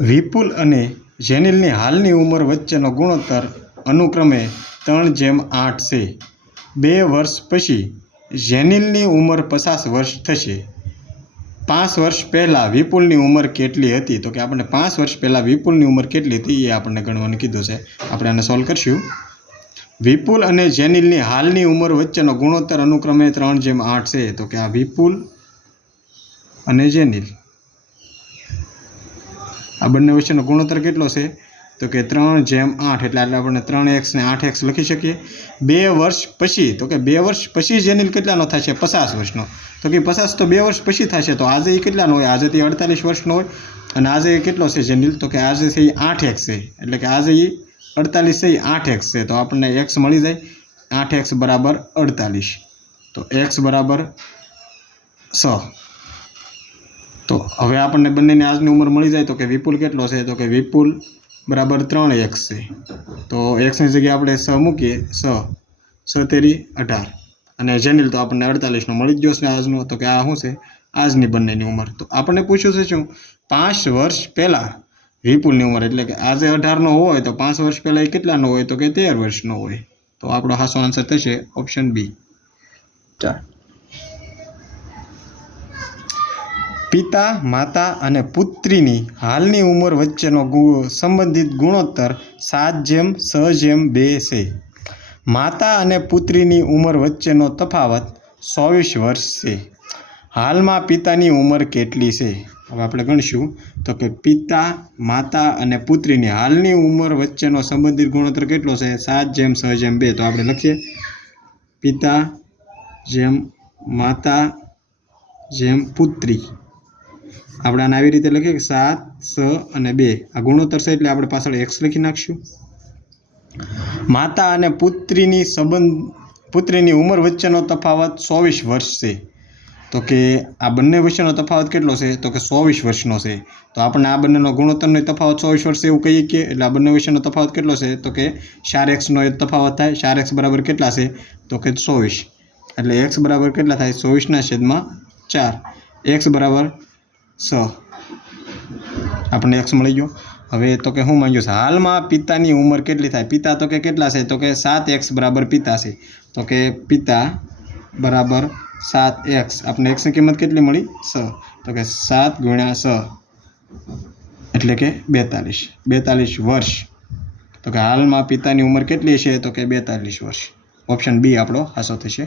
વિપુલ અને જેનિલની હાલની ઉંમર વચ્ચેનો ગુણોત્તર અનુક્રમે 3:8 છે. 2 વર્ષ પછી જેનિલની ઉંમર 50 વર્ષ થશે. 5 વર્ષ પહેલાં વિપુલની ઉંમર કેટલી હતી? તો કે આપણે 5 વર્ષ પહેલાં વિપુલની ઉંમર કેટલી હતી એ આપણને ગણવાનું કીધું છે. આપણે આને સોલ્વ કરશું. વિપુલ અને જેનિલની હાલની ઉંમર વચ્ચેનો ગુણોત્તર અનુક્રમે 3:8 છે. તો કે આ વિપુલ અને જેનિલ આ બંને વચ્ચેનો ગુણોત્તર કેટલો છે? તો કે 3:8 એટલે આપણે 3x ને 8x લખી શકીએ. 2 વર્ષ પછી તો કે 2 વર્ષ પછી જેનિલ કેટલાનો થશે? 50 વર્ષનો. તો કે 50 તો 2 વર્ષ પછી થશે. તો આજે એ કેટલાનો હોય? આજે તે 48 વર્ષનો હોય. અને આજે કેટલો છે જેનિલ? તો કે આજે છે એ 8x છે. એટલે કે આજે એ 48 છે એ 8x છે. તો આપણને x મળી જાય. 8x બરાબર 48. તો x બરાબર 6. તો હવે આપણને બંનેની આજની ઉંમર મળી જાય. તો કે વિપુલ કેટલો છે? તો કે વિપુલ બરાબર 3x છે. તો xની જગ્યાએ આપણે 6 મૂકીએ. 6 તેરી 18. અને જેનિલ તો આપણને 48નો મળી જ ગયો છે આજનો. તો કે આ શું છે? આજની બંનેની ઉંમર. તો આપણને પૂછ્યું છે શું? 5 વર્ષ પહેલાં વિપુલની ઉંમર. એટલે કે આજે 18નો હોય તો 5 વર્ષ પહેલાં એ કેટલાનો હોય? તો કે 13 વર્ષનો હોય. તો આપણો સાચો આન્સર થશે ઓપ્શન બી. પિતા, માતા અને પુત્રીની હાલની ઉંમર વચ્ચેનો સંબંધિત ગુણોત્તર 7:6:2 છે. માતા અને પુત્રીની ઉંમર વચ્ચેનો તફાવત 24 વર્ષ છે. હાલમાં પિતાની ઉંમર કેટલી છે? હવે આપણે ગણીશું. તો કે પિતા, માતા અને પુત્રીની હાલની ઉંમર વચ્ચેનો સંબંધિત ગુણોત્તર કેટલો છે? 7:6:2. તો આપણે લખીએ પિતા જેમ માતા જેમ પુત્રી. આપણે આને આવી રીતે લખીએ કે 7, 6 અને 2 આ ગુણોત્તર છે એટલે આપણે પાછળ x લખી નાખશું. માતા અને પુત્રીની ઉંમર વચ્ચેનો તફાવત 24 વર્ષ છે. તો કે આ બંને વચ્ચેનો તફાવત કેટલો છે? તો કે 24 વર્ષનો છે. તો આપણે આ બંનેનો ગુણોત્તરનો તફાવત 24 વર્ષ એવું કહીએ કે એટલે આ બંને વચ્ચેનો તફાવત કેટલો છે? તો કે 4xનો એ તફાવત થાય. 4x બરાબર કેટલા છે? તો કે 24. એટલે x બરાબર કેટલા થાય? 24/4. x બરાબર 6. આપણને x મળી ગયો. હવે તો કે શું માંગ્યું છે? હાલમાં પિતાની ઉંમર કેટલી થાય? પિતા તો કે કેટલા છે? તો કે 7x બરાબર પિતા છે. તો કે પિતા બરાબર 7x. આપણે x ની કિંમત કેટલી મળી? 6. તો કે 7 × 6 એટલે કે 42 વર્ષ. તો કે હાલમાં પિતાની ઉંમર કેટલી છે? તો કે 42 વર્ષ. ઓપ્શન બી આપણો સાચો થશે.